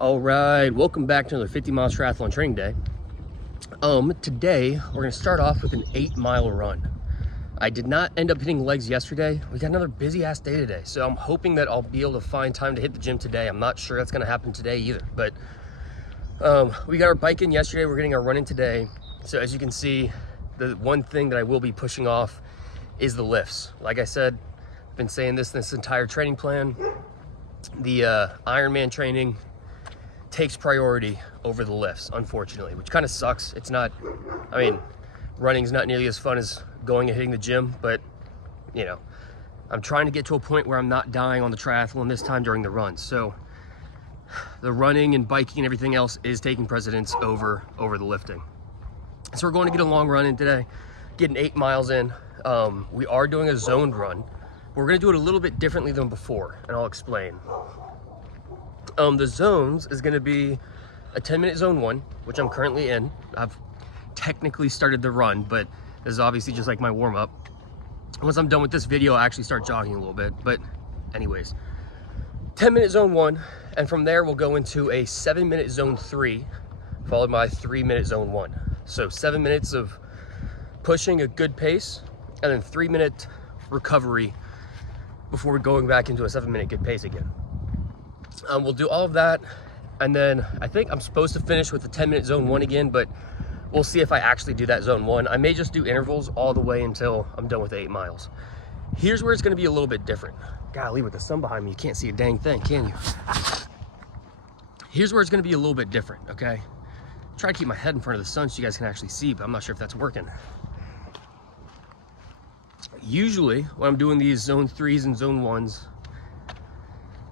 All right, welcome back to another 50 mile triathlon training day. Today we're gonna start off with an 8-mile run. I did not end up hitting legs yesterday. We got another busy ass day today, so I'm hoping that I'll be able to find time to hit the gym today. I'm not sure that's gonna happen today either, but we got our bike in yesterday. We're getting our run in today. So as you can see, the one thing that I will be pushing off is the lifts. Like I said, I've been saying this entire training plan. The Ironman training takes priority over the lifts, unfortunately, which kind of sucks. It's not, I mean, running's not nearly as fun as going and hitting the gym, but you know, I'm trying to get to a point where I'm not dying on the triathlon this time during the run. So the running and biking and everything else is taking precedence over the lifting. So we're going to get a long run in today, getting 8 miles in. We are doing a zoned run. We're gonna do it a little bit differently than before, and I'll explain. The zones is gonna be a 10-minute zone 1, which I'm currently in. I've technically started the run, but this is obviously just like my warm-up. Once I'm done with this video, I actually start jogging a little bit, but anyways. 10-minute zone 1, and from there we'll go into a 7-minute zone 3, followed by a 3-minute zone 1. So 7 minutes of pushing a good pace, and then 3-minute recovery before going back into a 7-minute good pace again. We'll do all of that, and then I think I'm supposed to finish with the 10-minute zone 1 again, but we'll see if I actually do that zone 1. I may just do intervals all the way until I'm done with the 8 miles. Here's where it's gonna be a little bit different. Golly, with the sun behind me, you can't see a dang thing, can you? Here's where it's gonna be a little bit different, okay? Try to keep my head in front of the sun so you guys can actually see, but I'm not sure if that's working. Usually, when I'm doing these zone 3s and zone 1s,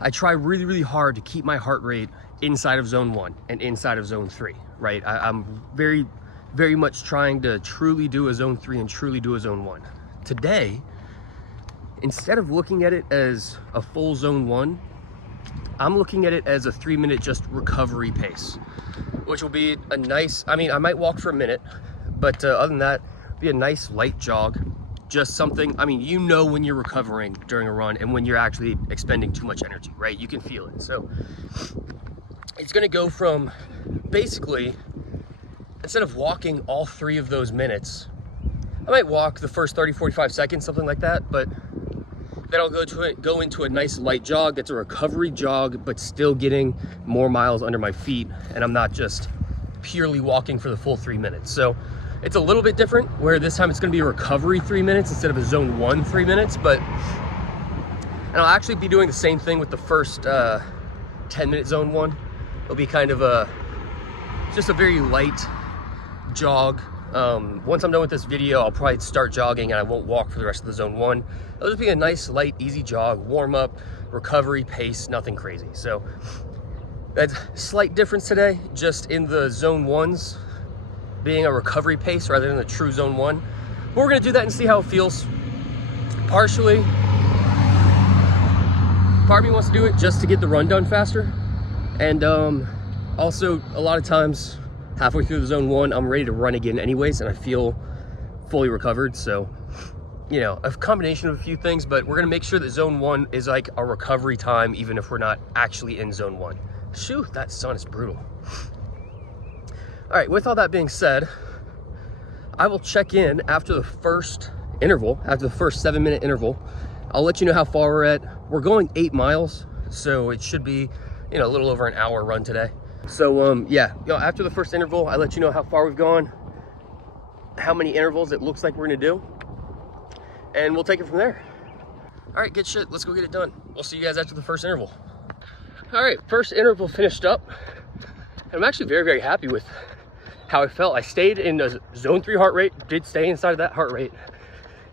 I try really hard to keep my heart rate inside of zone 1 and inside of zone 3, right? I'm very much trying to truly do a zone 3 and truly do a zone 1. Today, instead of looking at it as a full zone 1, I'm looking at it as a 3-minute just recovery pace, which will be a nice, I mean, I might walk for a minute, but other than that, be a nice light jog. Just something, I mean, you know when you're recovering during a run and when you're actually expending too much energy, right? You can feel it. So it's gonna go from basically, instead of walking all 3 of those minutes, I might walk the first 30, 45 seconds, something like that, but then I'll go into a nice light jog that's a recovery jog, but still getting more miles under my feet, and I'm not just purely walking for the full 3 minutes. So it's a little bit different, where this time it's gonna be a recovery 3 minutes instead of a zone 1 3 minutes, and I'll actually be doing the same thing with the first 10-minute zone 1. It'll be kind of just a very light jog. Once I'm done with this video, I'll probably start jogging and I won't walk for the rest of the zone 1. It'll just be a nice, light, easy jog, warm up, recovery pace, nothing crazy. So that's a slight difference today, just in the zone 1s being a recovery pace rather than a true zone 1. But we're gonna do that and see how it feels. Partially, part of me wants to do it just to get the run done faster. And also, a lot of times, halfway through the zone 1, I'm ready to run again anyways, and I feel fully recovered. So, you know, a combination of a few things, but we're gonna make sure that zone 1 is like a recovery time, even if we're not actually in zone 1. Shoot, that sun is brutal. All right, with all that being said, I will check in after the first interval, after the first 7-minute interval. I'll let you know how far we're at. We're going 8 miles, so it should be, you know, a little over an hour run today. So yeah, you know, after the first interval, I let you know how far we've gone, how many intervals it looks like we're gonna do, and we'll take it from there. All right, good shit, let's go get it done. We'll see you guys after the first interval. All right, first interval finished up. I'm actually very happy with how I felt. I stayed in a zone 3 heart rate, did stay inside of that heart rate,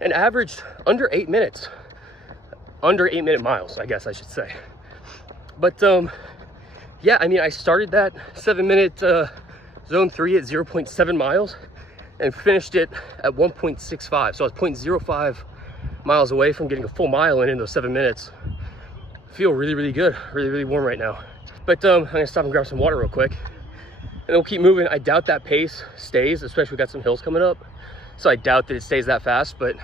and averaged under 8 minutes. Under 8-minute miles, I guess I should say. But yeah, I mean, I started that 7-minute zone 3 at 0.7 miles and finished it at 1.65. So I was 0.05 miles away from getting a full mile in those 7 minutes. I feel really good, really warm right now. But I'm gonna stop and grab some water real quick, and then we'll keep moving. I doubt that pace stays, especially we got some hills coming up. So I doubt that it stays that fast, but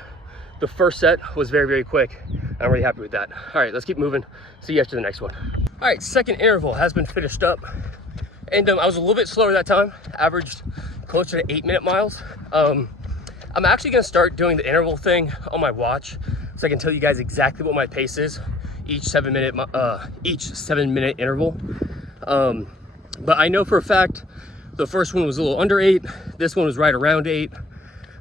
the first set was very quick. I'm really happy with that. All right, let's keep moving. See you after the next one. All right, second interval has been finished up. And I was a little bit slower that time, averaged closer to 8-minute miles. I'm actually gonna start doing the interval thing on my watch so I can tell you guys exactly what my pace is each 7-minute interval. But I know for a fact the first one was a little under 8, this one was right around 8.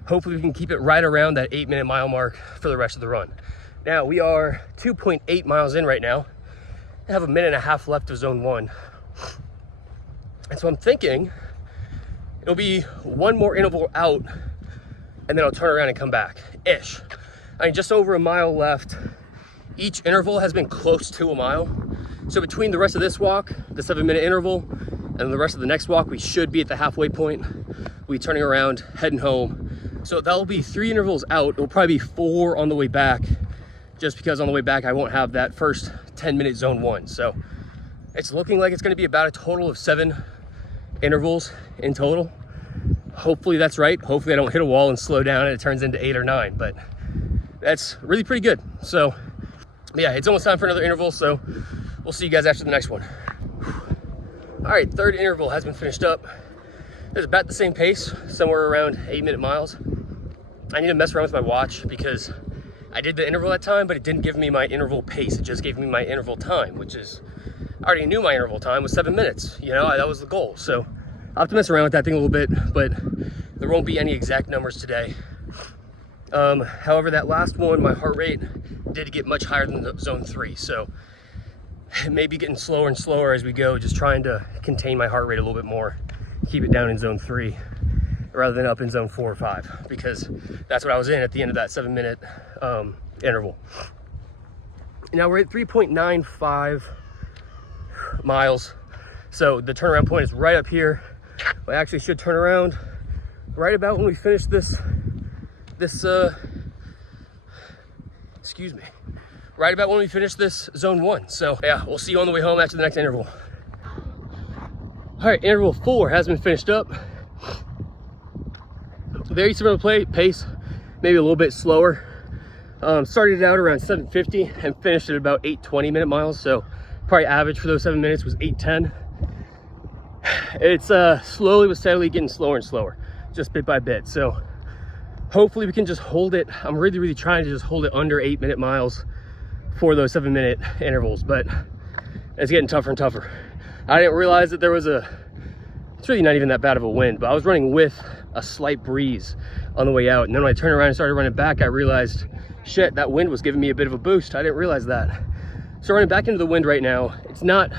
Hopefully we can keep it right around that 8-minute mile mark for the rest of the run. Now we are 2.8 miles in right now. I have a minute and a half left of zone 1. And so I'm thinking it'll be one more interval out and then I'll turn around and come back-ish. I mean, just over a mile left. Each interval has been close to a mile. So between the rest of this walk, the 7-minute interval, and the rest of the next walk, we should be at the halfway point. We'll be turning around, heading home. So that'll be 3 intervals out. It'll probably be 4 on the way back, just because on the way back, I won't have that first 10-minute zone 1. So it's looking like it's gonna be about a total of 7 intervals in total. Hopefully that's right. Hopefully I don't hit a wall and slow down and it turns into 8 or 9, but that's really pretty good. So yeah, it's almost time for another interval, so we'll see you guys after the next one. All right, third interval has been finished up. It's about the same pace, somewhere around 8-minute miles. I need to mess around with my watch because I did the interval that time, but it didn't give me my interval pace. It just gave me my interval time, which is, I already knew my interval time was 7 minutes. You know, that was the goal. So I'll have to mess around with that thing a little bit, but there won't be any exact numbers today. However, that last one, my heart rate did get much higher than the zone 3. So it may be getting slower and slower as we go, just trying to contain my heart rate a little bit more, keep it down in zone 3 rather than up in zone 4 or 5, because that's what I was in at the end of that 7-minute interval. Now we're at 3.95 miles. So the turnaround point is right up here. I actually should turn around right about when we finish right about when we finish this zone 1. So yeah, we'll see you on the way home after the next interval. All right, interval 4 has been finished up. Very similar pace, maybe a little bit slower. Started out around 7:50 and finished at about 8:20 minute miles. So probably average for those 7 minutes was 8:10. It's slowly but steadily getting slower and slower, just bit by bit. So hopefully we can just hold it. I'm really trying to just hold it under 8-minute miles for those 7-minute intervals, but it's getting tougher and tougher. I didn't realize that there was it's really not even that bad of a wind, but I was running with a slight breeze on the way out. And then when I turned around and started running back, I realized, shit, that wind was giving me a bit of a boost. I didn't realize that. So running back into the wind right now, it's not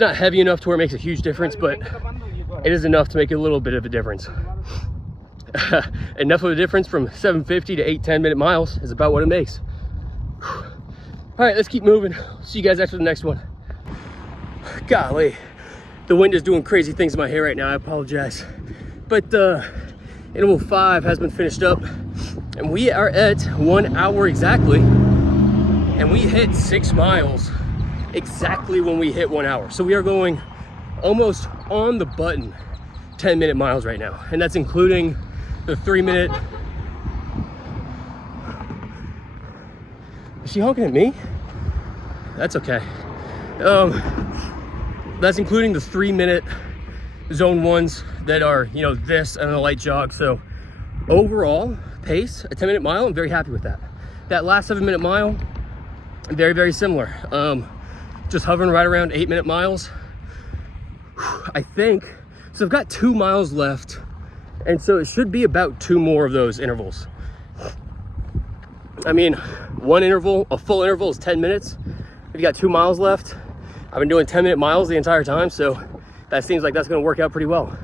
heavy enough to where it makes a huge difference, but it is enough to make a little bit of a difference. Enough of a difference from 7:50 to 8-10-minute miles is about what it makes. All right, let's keep moving. See you guys after the next one. Golly, the wind is doing crazy things in my hair right now. I apologize. But interval 5 has been finished up, and we are at 1 hour exactly, and we hit 6 miles exactly when we hit 1 hour. So we are going almost on the button 10-minute miles right now, and that's including the 3-minute. Is she honking at me? That's okay. That's including the 3-minute zone 1s that are, you know, this and a light jog. So overall pace, a 10-minute mile, I'm very happy with that. That last 7-minute mile, very similar. Just hovering right around 8-minute miles, I think. So I've got 2 miles left, and so it should be about 2 more of those intervals. I mean, one interval, a full interval is 10 minutes. If you got 2 miles left, I've been doing 10-minute miles the entire time, so that seems like that's gonna work out pretty well.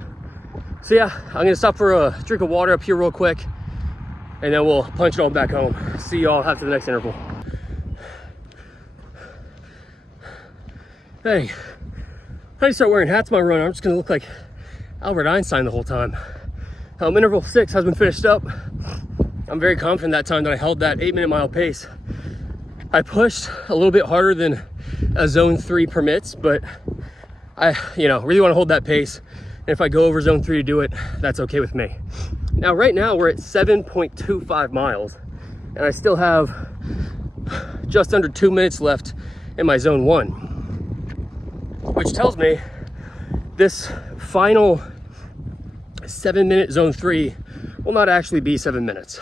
So yeah, I'm gonna stop for a drink of water up here real quick, and then we'll punch it all back home. See you all after the next interval. Hey, I need to start wearing hats my run. I'm just gonna look like Albert Einstein the whole time. Interval 6 has been finished up. I'm very confident that time that I held that 8-minute mile pace. I pushed a little bit harder than a zone 3 permits, but I, really want to hold that pace. And if I go over zone 3 to do it, that's okay with me. Now, right now we're at 7.25 miles, and I still have just under 2 minutes left in my zone 1. which tells me this final 7-minute zone 3 will not actually be 7 minutes.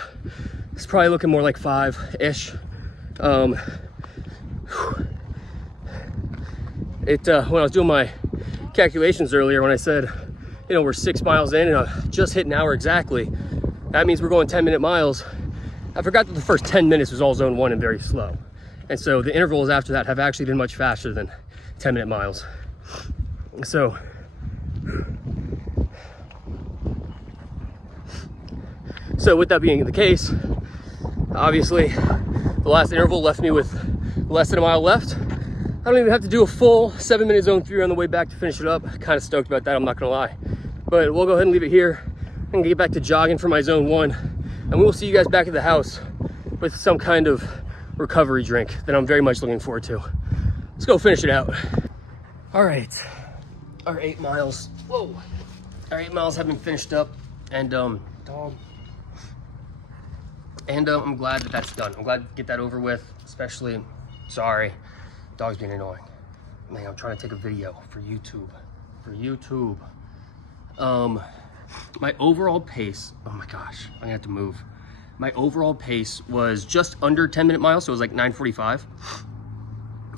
It's probably looking more like 5-ish. When I was doing my calculations earlier, when I said, you know, we're 6 miles in and I just hit an hour exactly, that means we're going 10-minute miles. I forgot that the first 10 minutes was all zone 1 and very slow. And so the intervals after that have actually been much faster than 10-minute miles. So with that being the case, obviously the last interval left me with less than a mile left. I don't even have to do a full 7-minute zone 3 on the way back to finish it up. Kind of stoked about that, I'm not gonna lie. But we'll go ahead and leave it here. I'm gonna get back to jogging for my zone 1, and we'll see you guys back at the house with some kind of recovery drink that I'm very much looking forward to. Let's go finish it out. All right, our 8 miles, whoa. Our 8 miles have been finished up, and I'm glad that that's done. I'm glad to get that over with, especially, sorry, dog's being annoying. Man, I'm trying to take a video for YouTube. My overall pace, oh my gosh, I'm gonna have to move. My overall pace was just under 10-minute miles, so it was like 9:45.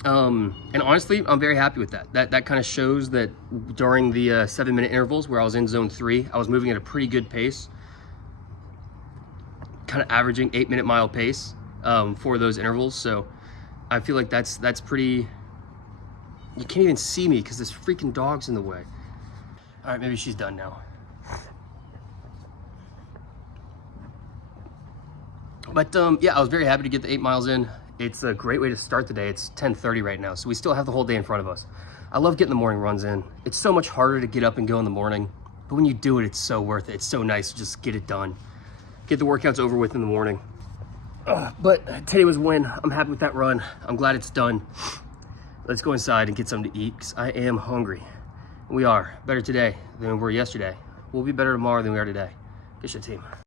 And honestly, I'm very happy with that. That kind of shows that during the 7-minute intervals where I was in zone 3, I was moving at a pretty good pace, kind of averaging 8-minute mile pace for those intervals. So I feel like that's pretty. You can't even see me because this freaking dog's in the way. All right, maybe she's done now. But yeah, I was very happy to get the 8 miles in. It's a great way to start the day. It's 10:30 right now, so we still have the whole day in front of us. I love getting the morning runs in. It's so much harder to get up and go in the morning, but when you do it, it's so worth it. It's so nice to just get it done. Get the workouts over with in the morning. But today was a win. I'm happy with that run. I'm glad it's done. Let's go inside and get something to eat because I am hungry. We are better today than we were yesterday. We'll be better tomorrow than we are today. Good shit, team.